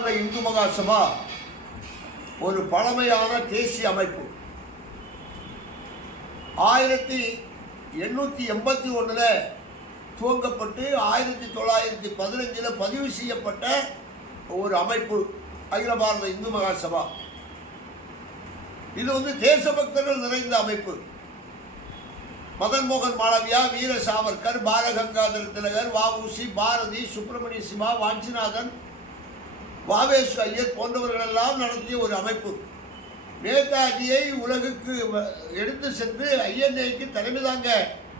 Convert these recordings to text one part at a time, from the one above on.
இந்து மகாசபா ஒரு பழமையான தேசிய அமைப்பு. ஆயிரத்தி எண்ணூற்றி எண்பத்தி ஒன்றில் துவங்கப்பட்டு ஆயிரத்தி தொள்ளாயிரத்தி பதினஞ்சில் பதிவு செய்யப்பட்ட ஒரு அமைப்பு அகில பாரத இந்து மகாசபா இது வந்து தேசபக்தர்கள் நிறைந்த அமைப்பு. மதன் மோகன் மாளவியா வீர சாவர்கர் பாலகங்காதர திலகர் வஉசி பாரதி சுப்பிரமணிய சிவா வாஞ்சிநாதன் வாவேசு ஐயர் போன்றவர்களெல்லாம் நடத்திய ஒரு அமைப்பு. நேதாஜியை உலகுக்கு எடுத்து சென்று ஐஎன்ஏக்கு தலைமை தாங்க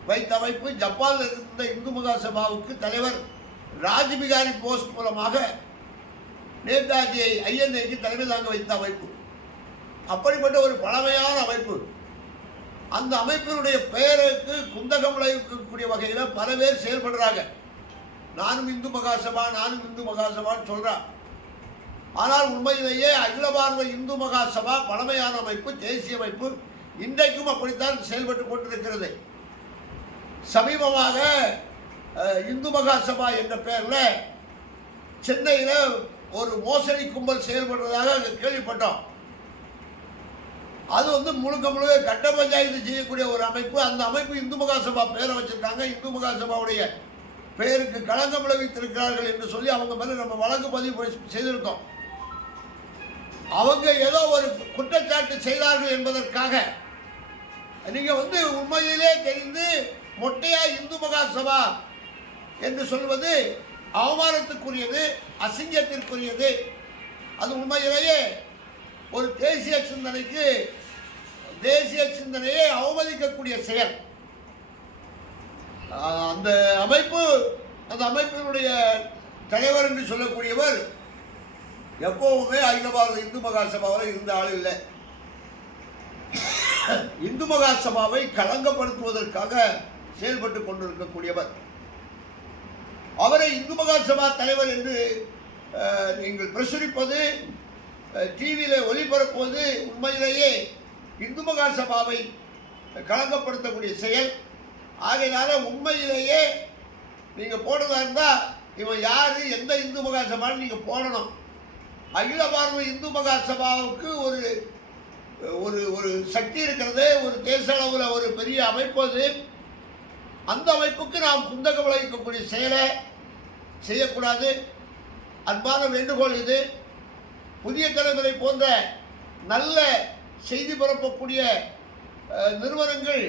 வைத்த அமைப்பு ஜப்பானில் இருந்த இந்து மகாசபாவுக்கு தலைவர் ராஜ்பிகாரி போஸ் மூலமாக நேதாஜியை ஐஎன்ஏக்கு தலைமை தாங்க வைத்த அமைப்பு. அப்படிப்பட்ட ஒரு பழமையான அமைப்பு. அந்த அமைப்பினுடைய பெயருக்கு குந்தகம் விளைவிக்கக்கூடிய வகையில் பல பேர் செயல்படுறாங்க. நானும் இந்து மகாசபா நானும் இந்து மகாசபான்னு சொல்கிறான் ஆனால் உண்மையிலேயே அகில பாரத இந்து மகாசபா பழமையான அமைப்பு தேசிய அமைப்பு இன்றைக்கும் அப்படித்தான் செயல்பட்டு கொண்டிருக்கிறது. சமீபமாக இந்து மகாசபா என்ற பெயரில் சென்னையில் ஒரு மோசடி கும்பல் செயல்படுறதாக கேள்விப்பட்டோம். அது வந்து முழுக்க முழுக்க கட்ட பஞ்சாயத்து செய்யக்கூடிய ஒரு அமைப்பு. அந்த அமைப்பு இந்து மகாசபா பேரை வச்சுருக்காங்க. இந்து மகாசபாவுடைய பெயருக்கு களங்கம் விளைவித்திருக்கிறார்கள் என்று சொல்லி அவங்க மேலே நம்ம வழக்கு பதிவு செய்திருக்கோம். அவங்க ஏதோ ஒரு குற்றச்சாட்டு செய்தார்கள் என்பதற்காக. நீங்க வந்து உண்மையிலே தெரிந்து மொட்டையா இந்து மகாசபா என்று சொல்வது அவமானத்துக்குரியது அசிங்கத்திற்குரியது. அது உண்மையிலேயே ஒரு தேசிய சிந்தனைக்கு தேசிய சிந்தனையை அவமதிக்கக்கூடிய செயல். அந்த அமைப்பு அந்த அமைப்பினுடைய தலைவர் என்று சொல்லக்கூடியவர் எப்பவுமே அகில பாரத இந்து மகாசபாவில் இருந்த ஆள் இல்லை. இந்து மகாசபாவை களங்கப்படுத்துவதற்காக செயல்பட்டு கொண்டிருக்கக்கூடியவர். அவரை இந்து மகாசபா தலைவர் என்று நீங்கள் பிரசுரிப்பது டிவியில் ஒளிபரப்புவது உண்மையிலேயே இந்து மகாசபாவை களங்கப்படுத்தக்கூடிய செயல். ஆகையினால உண்மையிலேயே நீங்கள் போடுறதா இருந்தால் இவன் யார் எந்த இந்து மகாசபான்னு நீங்கள் போடணும். அகில பாரத இந்து மகாசபாவுக்கு ஒரு ஒரு ஒரு சக்தி இருக்கிறது ஒரு தேச அளவில் ஒரு பெரிய அமைப்பு அது. அந்த அமைப்புக்கு நாம் குந்தகம் விளைவிக்கக்கூடிய செயலை செய்யக்கூடாது. அன்பான வேண்டுகோள் இது. புதிய தலைமுறை போன்ற நல்ல செய்தி பரப்பக்கூடிய நிறுவனங்கள்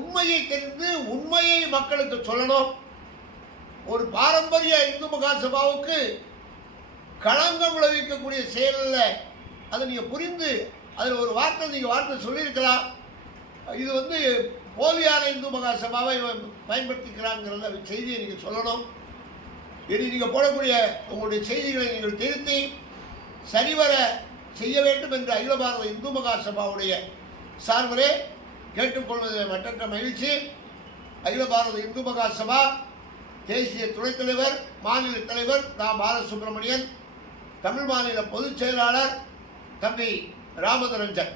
உண்மையை தெரிந்து உண்மையை மக்களுக்கு சொல்லணும். ஒரு பாரம்பரிய இந்து மகாசபாவுக்கு களங்கம் விளைவிக்கக்கூடிய செயலில் அதை நீங்கள் புரிந்து அதில் ஒரு வார்த்தை நீங்கள் வார்த்தை சொல்லியிருக்கலாம். இது வந்து போலியான இந்து மகாசபாவை பயன்படுத்திக்கிறாங்கிறத செய்தியை நீங்கள் சொல்லணும். இனி நீங்கள் போடக்கூடிய உங்களுடைய செய்திகளை நீங்கள் திருத்தி சரிவர செய்ய வேண்டும் என்று அகில பாரத இந்து மகாசபாவுடைய சார்பிலே கேட்டுக்கொள்வதில் மற்றற்ற மகிழ்ச்சி. அகில பாரத இந்து மகாசபா தேசிய துணைத் தலைவர் மாநில தலைவர் நான் பாலசுப்ரமணியன் தமிழ் மாநில பொதுச் செயலாளர் தம்பி ராமதரஞ்சன்.